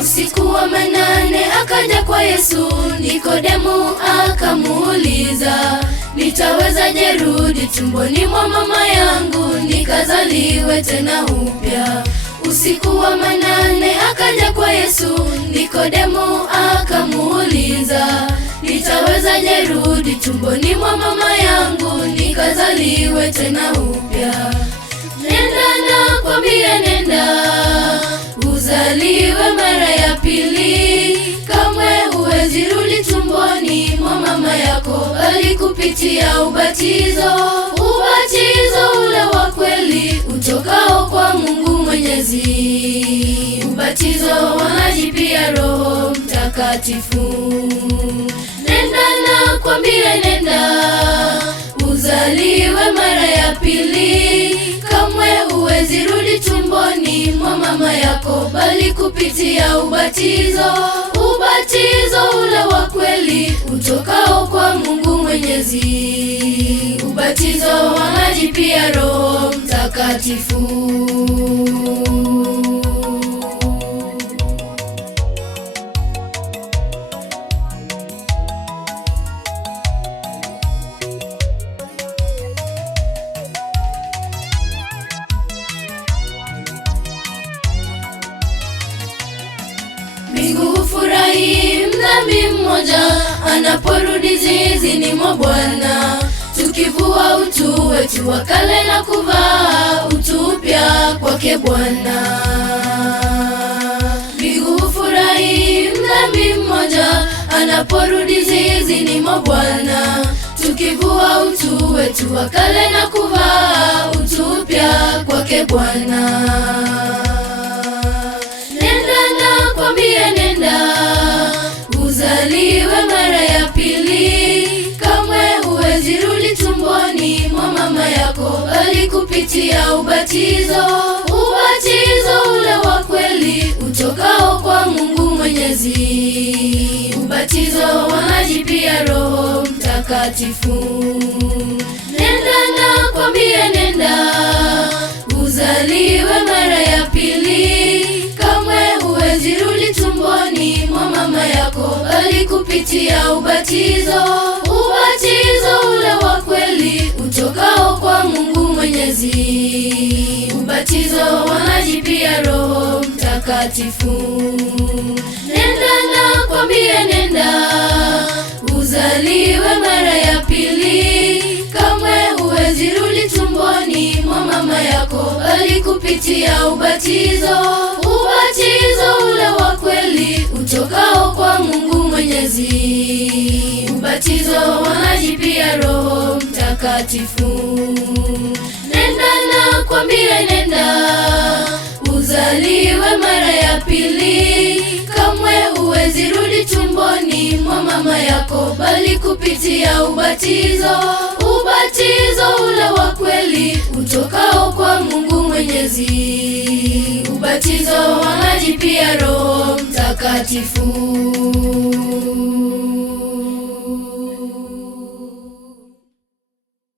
Usiku wa manane akaja kwa Yesu, Nikodemu akamuuliza, nitawezaje rudi tumboni mwa mama yangu nikazaliwe tena upya? Usiku wa manane akaja kwa Yesu, Nikodemu akamuuliza, nitawezaje rudi tumboni mwa mama yangu nikazaliwe tena upya? Nenda nakwambia, nenda uzaliwe mara ya pili. Kamwe huwezi rudi tumboni mwa mama yako, bali kupitia ubatizo. Ubatizo ule wa kweli utokao kwa Mungu Mwenyezi, ubatizo wa maji pia Roho Mtakatifu. Nenda nakwambia, nenda uzaliwe mara ya pili. Kamwe huwezi rudi tumboni mwa mama yako, bali kupitia ubatizo. Ubatizo ule wa kweli utokao kwa Mungu Mwenyezi, ubatizo wa maji pia Roho Mtakatifu. Mbingu hufurahi mdhambi mmoja anaporudi zizini mwa Bwana, tukivua utu wetu wa kale na kuvaa utu upya kwake Bwana. Mbingu hufurahi mdhambi mmoja anaporudi zizini mwa Bwana, tukivua utu wetu wa kale na kuvaa utu upya kwake Bwana. Nakwambia, nenda uzaliwe mara ya pili. Kamwe huwezi rudi tumboni mwa mama yako, bali kupitia ubatizo. Ubatizo ule wa kweli utokao kwa Mungu Mwenyezi, ubatizo wa maji pia Roho Mtakatifu. Nenda nakwambia, nenda uzaliwe mara ya pili. Huwezi rudi tumboni mwa mama yako, bali kupitia ubatizo. Ubatizo ule wa kweli utokao kwa Mungu Mwenyezi, ubatizo wa maji pia Roho Mtakatifu. Nenda nakwambia, nenda uzaliwe mara ya pili. Kamwe huwezi rudi tumboni mwa mama yako, bali kupitia ubatizo. Ubatizo ule wa kweli utokao kwa Mungu Mwenyezi, ubatizo wa maji pia Roho Mtakatifu. Nenda nakwambia, nenda uzaliwe mara ya pili. Kamwe huwezi rudi tumboni mwa mama yako, bali kupitia ubatizo. Ubatizo ule wa kweli utokao kwa Mungu Mwenyezi, ubatizo wa maji pia Roho Mtakatifu.